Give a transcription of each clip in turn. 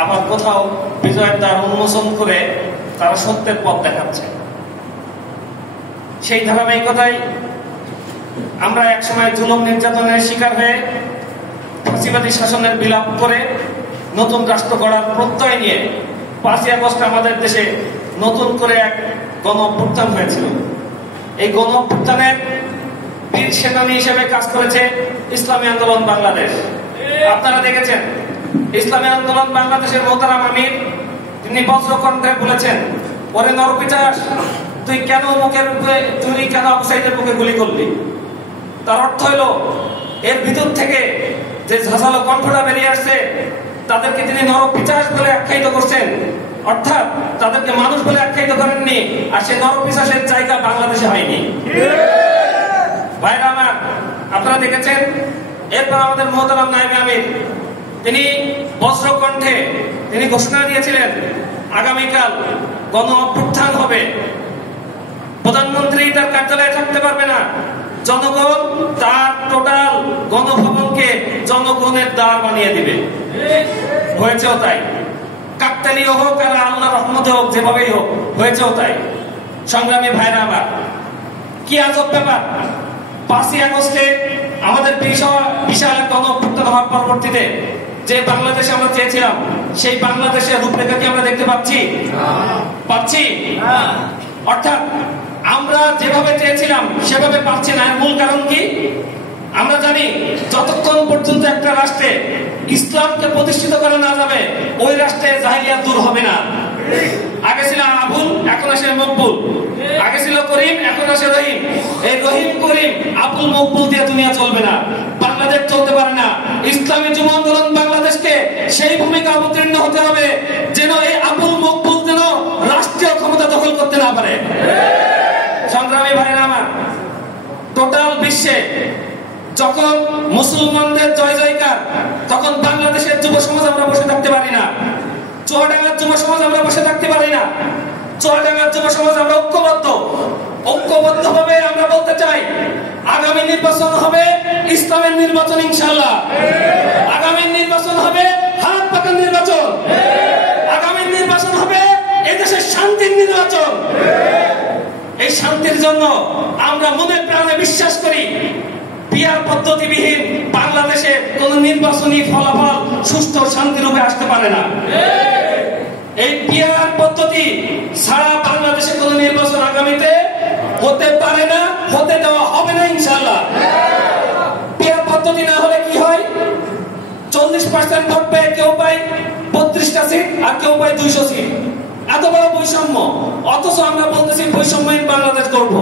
আবার কোথাও বিজয়ের দ্বার উন্মোচন করে তারা সত্যের পথ দেখাচ্ছে। সেই ধারাবাহিকতায় আমরা একসময় জুলুম নির্যাতনের শিকার হয়ে ফাঁসিবাদী শাসনের বিলাপ করে নতুন রাষ্ট্র গড়ার প্রত্যয় নিয়ে 5ই আগস্ট আমাদের দেশে নতুন করে এক গণ অভ্যুত্থান হয়েছিল। এই গণ অভ্যুত্থানের বীর সেনানী হিসেবে কাজ করেছে ইসলামী আন্দোলন বাংলাদেশ। আপনারা দেখেছেন ইসলামী আন্দোলন বাংলাদেশের মোহতারাম আমির তিনি বজ্রকণ্ঠে বলেছেন, ওরে নরপিচাস, তুই কেন আবু সাইদের বুকে গুলি করলি? তার অর্থ হলো এর ভিতর থেকে যে ঝাঁঝালো কণ্ঠটা বেরিয়ে আসছে তাদেরকে তিনি নরপিচাস বলে আখ্যায়িত করছেন, অর্থাৎ তাদেরকে মানুষ বলে আখ্যায়িত করেননি। আর সে নরপিচাসের জায়গা বাংলাদেশে হয়নি। ভাইরা আমার, আপনারা দেখেছেন এরপর আমাদের মোহতারাম নায়েবে আমির তিনি বজ্রকণ্ঠে তিনি ঘোষণা দিয়েছিলেন আগামীকাল গণ অভ্যুত্থান হবে, প্রধানমন্ত্রী তার কার্যালয়ে থাকতে পারবে না, জনগণ তার টোটাল গণভবনকে জনগণের দ্বার বানিয়ে দিবে। হয়েছেও তাই, কাকতালীয় হোক আর আল্লাহ রহমতে হোক, যেভাবেই হোক হয়েছেও তাই। সংগ্রামী ভাইরা আমার, কি আজব ব্যাপার! 5ই আগস্টে আমাদের বিশাল গণ অভ্যুত্থান হওয়ার পরবর্তীতে যে বাংলাদেশে আমরা চেয়েছিলাম সেই বাংলাদেশের রূপরেখা কি আমরা দেখতে পাচ্ছি? অর্থাৎ আমরা যেভাবে চেয়েছিলাম সেভাবে পাচ্ছি না। এর মূল কারণ কি? আমরা জানি যতক্ষণ পর্যন্ত একটা রাষ্ট্রে ইসলামকে প্রতিষ্ঠিত করা না যাবে ওই রাষ্ট্রে জাহিলিয়াত দূর হবে না। আগে ছিল আবুল, এখন আসে মকবুল। আগে ছিল করিম, এখন আসে রহিম। এই রহিম করিম আবুল মকবুল দিয়ে দুনিয়া চলবে না, বাংলাদেশ চলতে পারে না। ইসলামী যুব আন্দোলন বাংলাদেশকে সেই ভূমিকা অবতীর্ণ হতে হবে যেন এই আবুল মকবুল যেন রাষ্ট্রীয় ক্ষমতা দখল করতে না পারে। সংগ্রামী ভাইরা আমার, টোটাল বিশ্বে যখন মুসলমানদের জয় জয়কার, তখন বাংলাদেশের যুব সমাজ আমরা বসে থাকতে পারি না। চুয়াডাঙ্গার যুব সমাজ আমরা বসে থাকতে পারি না। চুয়াডাঙ্গার যুব সমাজ আমরা ঐক্যবদ্ধ ভাবে আমরা বলতে চাই আগামী নির্বাচন হবে ইসলামের নির্বাচন ইনশাআল্লাহ। আগামী নির্বাচন হবে হাত পাকার নির্বাচন। আগামী নির্বাচন হবে এদেশের শান্তির নির্বাচন। এই শান্তির জন্য আমরা মনে প্রাণে বিশ্বাস করি পিয়ার পদ্ধতিবিহীন বাংলাদেশে কোন নির্বাচনী ফলাফল সুস্থ শান্তিরূপে আসতে পারে না। এই পিয়ার পদ্ধতি সারা বাংলাদেশে কোন নির্বাচন আগামীতে হতে পারে না, হতে দেওয়া হবে না ইনশাআল্লাহ। পিয়ার পদ্ধতি না হলে কি হয়? 40% ভোট পেয়ে কেউ পায় 32টা সিট আর কেউ পায় 200 সিট। এত বড় বৈষম্য, অথচ আমরা বলতেছি বৈষম্যহীন বাংলাদেশ করব।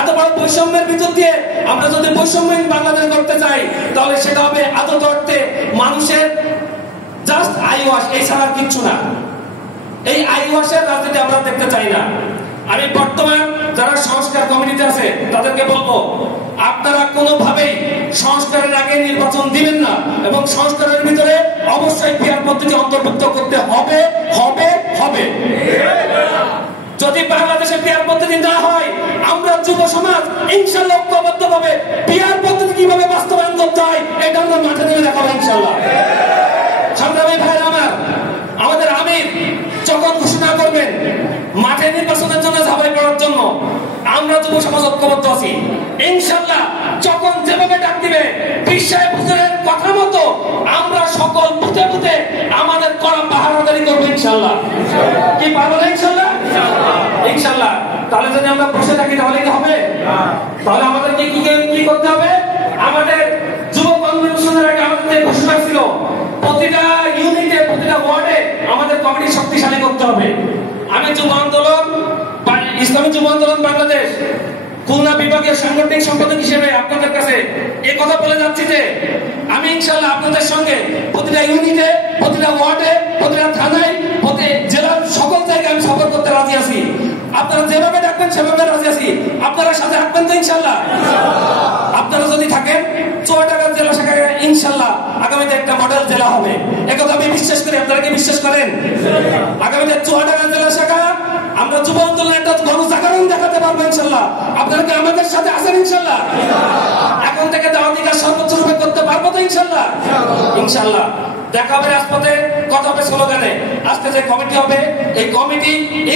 এত বড় বৈষম্যের ভিতর দিয়ে আমরা যদি বৈষম্যহীন বাংলাদেশ করতে চাই তাহলে সেটা হবে আদত অর্থে মানুষের জাস্ট আই ওয়াশ, এছাড়া কিচ্ছু না। এই আই ওয়াশের রাজনীতি আমরা দেখতে চাই না। আমি বর্তমান যারা সংস্কার কমিটিতে আছে তাদেরকে বলবো, আপনারা কোনোভাবেই সংস্কারের আগে নির্বাচন দিবেন না এবং সংস্কারের ভিতরে অবশ্যই পিয়ার পদ্ধতি অন্তর্ভুক্ত করতে হবে। যদি বাংলাদেশে পিয়ার পদ্ধতি না হয় আমরা যুব সমাজ ইনশাআল্লাহ ঐক্যবদ্ধ ভাবে পিয়ার পদ্ধতি কিভাবে বাস্তবায়ন করতে হয় এটা আমরা মাঠে নেমে দেখাবো ইনশাআল্লাহ। সংগ্রামী ভাইরা আমার, আমাদের আমির যখন ঘোষণা করবেন মাঠে নির্বাচনের জন্য ঝাঁপাই পড়ার জন্য, আমরা যুব সমাজ ঐক্যবদ্ধ আছি ইনশাআল্লাহ। যখন যেভাবে ডাক দিবে বিশ্বায় হুজুরের কথা মতো আমরা সকল বুঝে বুঝে আমাদের করা পাহারাদারি করবো ইনশাআল্লাহ। কি পারবো না ইনশাআল্লাহ? ইনশাআল্লাহ। তাহলে যদি আমরা বসে থাকি তাহলে কি হবে? তাহলে আমাদেরকে কি করতে হবে? আমাদের যুব কনভেনশনের আগে আমাদের যে ঘোষণা ছিল প্রতিটা ইউনিটে প্রতিটা ওয়ার্ডে আমাদের কমিটি শক্তিশালী করতে হবে। আমি যুব আন্দোলন ইসলামী যুব আন্দোলন বাংলাদেশ খুলনা বিভাগীয় সাংগঠনিক সম্পাদক হিসেবে আপনাদের কাছে এই কথা বলে যাচ্ছি যে আমি ইনশাআল্লাহ আপনাদের সঙ্গে প্রতিটা ইউনিটে, প্রতিটা ওয়ার্ডে, প্রতিটা থানায়, প্রতি জেলার সকল জায়গায় আমি সফর করতে রাজি আছি। আপনারা যেভাবে ডাকবেন সেভাবে রাজি আছি। আপনারা সাথে থাকবেন তো ইনশাআল্লাহ? আপনারা যদি থাকেন চুয়াডাঙ্গা জেলা শাখায় ইনশাআল্লাহ আগামীতে একটা মডেল জেলা হবে, একথা আমি বিশ্বাস করি। আপনারা কি বিশ্বাস করেন? আগামীতে চুয়াডাঙ্গা জেলা শাখা আমরা যুব আন্দোলনের একটা গণজাগরণ দেখাতে পারবো ইনশাআল্লাহ। আপনারা কি আমাদের সাথে আছেন ইনশাআল্লাহ? এখন থেকে দাওয়াতি কাজ সর্বোচ্চ রূপে করতে পারবো তো ইনশাআল্লাহ? ইনশাআল্লাহ। দেখা হবে রাজপথে, কথা হবে স্লোগানে আজকে যে কমিটি হবে, এই কমিটি